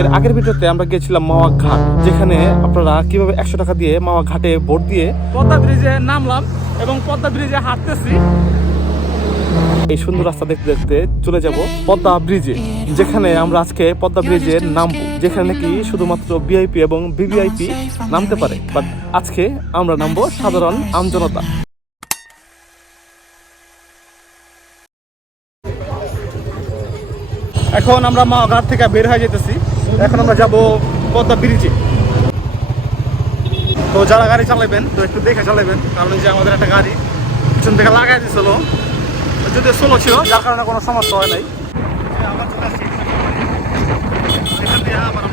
এর আগের ভিডিওতে আমরা গিয়েছিলাম মাওয়া ঘাট যেখানে আপনারা কীভাবে একশো টাকা দিয়ে মাওয়া ঘাটে ভোট দিয়ে পদ্মা ব্রিজে নামলাম এবং পদ্মা ব্রিজে হাঁটতেছি। এই সুন্দর রাস্তা দেখতে দেখতে চলে যাব পদ্মা ব্রিজে যেখানে আমরা আজকে পদ্মা ব্রিজে নামবো যেখানে নাকি শুধুমাত্র ভিআইপি এবং ভিভিআইপি নামতে পারে। বাট আজকে আমরা নামবো সাধারণ আমজনতা। এখন আমরা মা ঘাট থেকে বের হয়ে যেতেছি এখন আমরা যাব পদ্মা ব্রিজে। তো যারা গাড়ি চালাবেন তো একটু দেখে চালাবেন কারণ যে আমাদের একটা গাড়ি, পিছন থেকে লাগাই দিয়েছিল যদি সোলো ছিল, যার কারণে কোনো সমস্যা হয় নাই। আমরা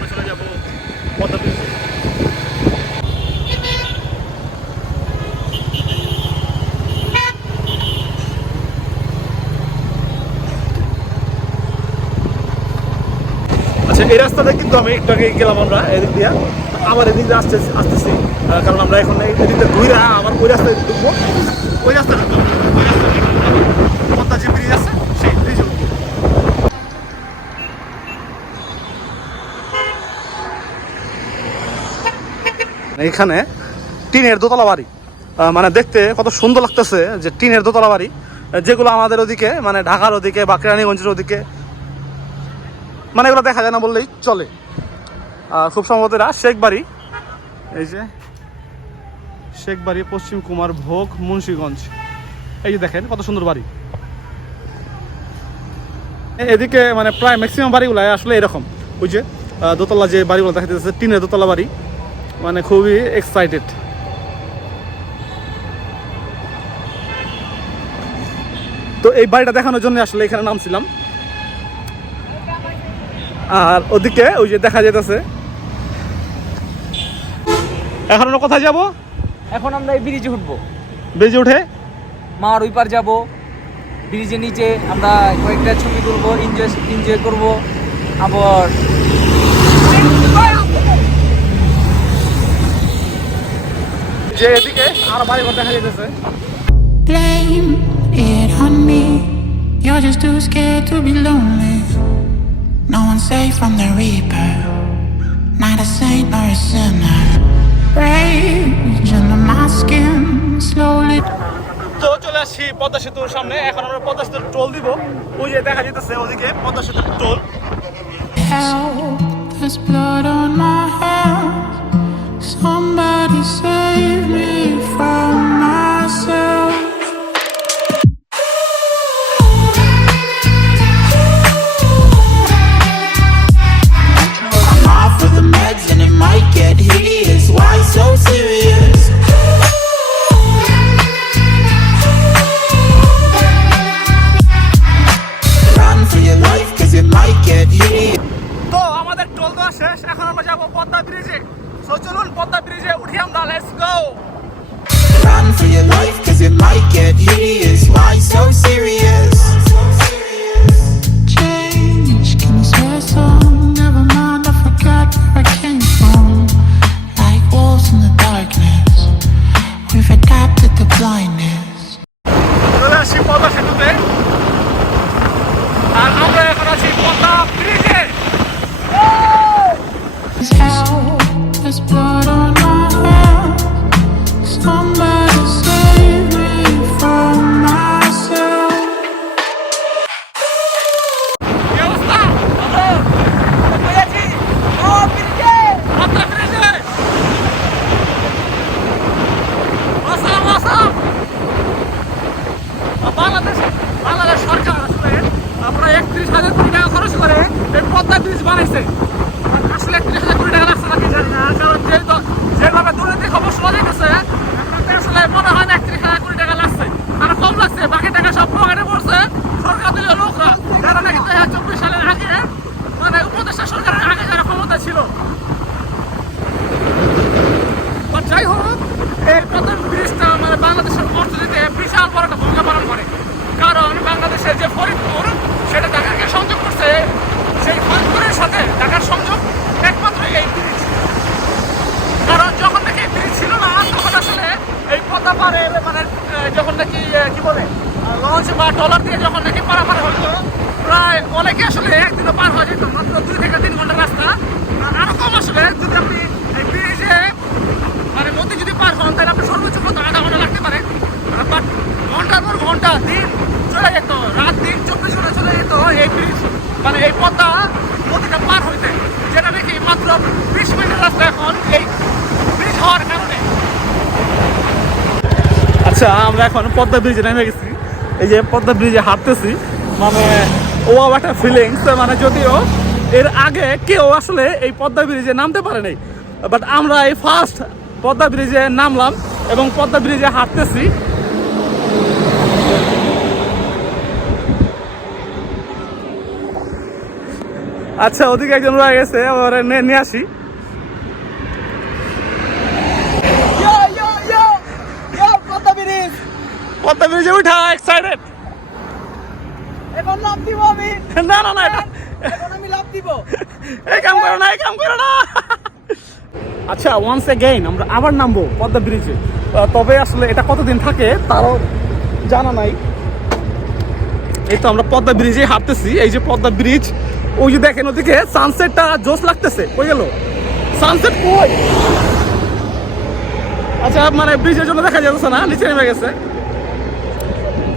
এই রাস্তাটা কিন্তু আমি একটু আগে গেলাম আমরা, এদিক দিয়ে। আবার এদিক দিয়ে আসতে আসতেছি। কারণ আমরা এখন এই এদিক দিয়ে ঘুরে আবার ওই রাস্তায় ঢুকবো। ওই রাস্তাটা ওই রাস্তাটা যে ব্রিজ আছে, সেই ব্রিজে এখানে টিনের দোতলা বাড়ি। মানে দেখতে কত সুন্দর লাগতেছে যে টিনের দোতলা বাড়ি। যেগুলো আমাদের ওদিকে মানে ঢাকার ওদিকে বা কেরানীগঞ্জের ওদিকে মানে এগুলো দেখা যায় না বললেই চলে। খুব সম্ভবত এরা শেখ বাড়ি। এই যে, শেখ বাড়ি, পশ্চিম কুমার ভোগ, মুন্সীগঞ্জ। এই যে দেখেন, কত সুন্দর বাড়ি। এদিকে মানে প্রায় ম্যাক্সিমাম বাড়িগুলো আসলে এরকম। ওই যে দোতলা যে বাড়িগুলো দেখা যাচ্ছে, টিনের দোতলা বাড়ি। মানে খুবই এক্সাইটেড তো এই বাড়িটা দেখানোর জন্য আসলে এখানে নামছিলাম। আর ওদিকে ওই যে দেখা যেতেছে এখন আমরা কোথায় যাব? এখন আমরা এই ব্রিজে উঠবো। ব্রিজে উঠে? মার ওই পার যাব। ব্রিজের নিচে আমরা কয়েকটা ছবি তুলবো এনজয় এনজয় করব। আবার যে এদিকে আর বাড়ি ঘর দেখা যেতেছে Blame it on me. You're just too scared to be lonely. No one's safe from the reaper. Not a saint nor a sinner. Rage under my skin slowly. তো চলে আসছি পদ্মা সেতুর সামনে এখন আমরা পদ্মা সেতুর টোল দিব ওই যে দেখা যেতেছে ওদিকে পদ্মা সেতুর toll Help, there's blood on my hands. ব্রিজে তো চলুন পদ্মা ব্রিজে উঠি আমরা let's go Run for your life, cause it might get hideous. Why so serious? পারাপারে মানে যখন নাকি কি বলে লঞ্চ বা ট্রলার দিয়ে যখন নাকি পারাপার হইতো প্রায় অনেকে আসলে একদিনও পার হয়ে যেত মাত্র দুই থেকে তিন ঘণ্টা রাস্তা। আরও কম আসলে যদি আপনি আচ্ছা আমরা এখন পদ্মা ব্রিজে নেমে গেছি। এই যে পদ্মা ব্রিজে হাঁটতেছি মানে ও একটা ফিলিংস মানে যদিও এর আগে কেউ আসলে এই পদ্মা ব্রিজে নামতে পারে নাই বাট আমরা এই ফার্স্ট পদ্মা ব্রিজে নামলাম এবং পদ্মা ব্রিজে হাঁটতেছি। আচ্ছা ওদিকে একজন রয়ে গেছে নিয়ে নিয়ে আসি। পদ্মা উঠা এক্সাইটেড এখন লাভ দিব আমি। না না না এখন আমি লাভ দিব। এই কাম করো না এই কাম করো না। আচ্ছা ওয়ান্স এগেইন আমরা আবার নামবো পদ্মা ব্রিজে। তবে আসলে এটা কতদিন থাকে তারও জানা নাই। এই তো আমরা পদ্মা ব্রিজে হাঁটতেছি এই যে পদ্মা ব্রিজ ওই যে দেখেন ওদিকে সানসেটটা জোস লাগতেছে কই গেল? সানসেট কই? আচ্ছা মানে ব্রিজের জন্য দেখা যাচ্ছে না নিচে নেমে গেছে।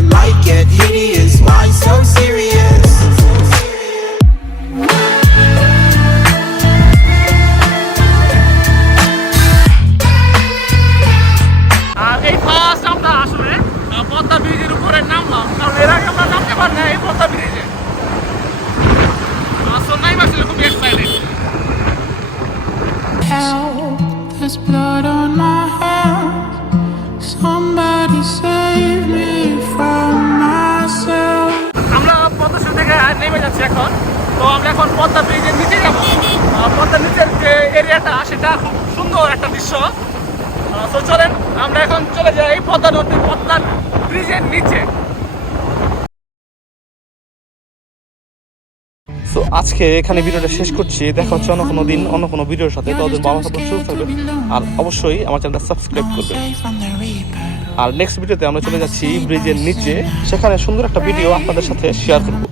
it, like it, hit নেমে যাচ্ছি এখন। তো আমরা এখন পদ্মা ব্রিজের নিচে যাব। আহ, পদ্মার নিচের যে এরিয়াটা সেটা খুব সুন্দর একটা দৃশ্য। তো চলেন আমরা এখন চলে যাই পদ্মা নদী পদ্মার ব্রিজের নিচে। তো আজকে এখানে ভিডিওটা শেষ করছি। দেখা হচ্ছে অন্য কোনো দিন অন্য কোনো ভিডিওর সাথে। সুস্থ to থাকবেন be lonely. আর অবশ্যই আমার চ্যানেলটা সাবস্ক্রাইব reaper. আর নেক্সট ভিডিওতে আমরা চলে যাচ্ছি ব্রিজের নিচে। সেখানে সুন্দর একটা ভিডিও আপনাদের সাথে শেয়ার করব।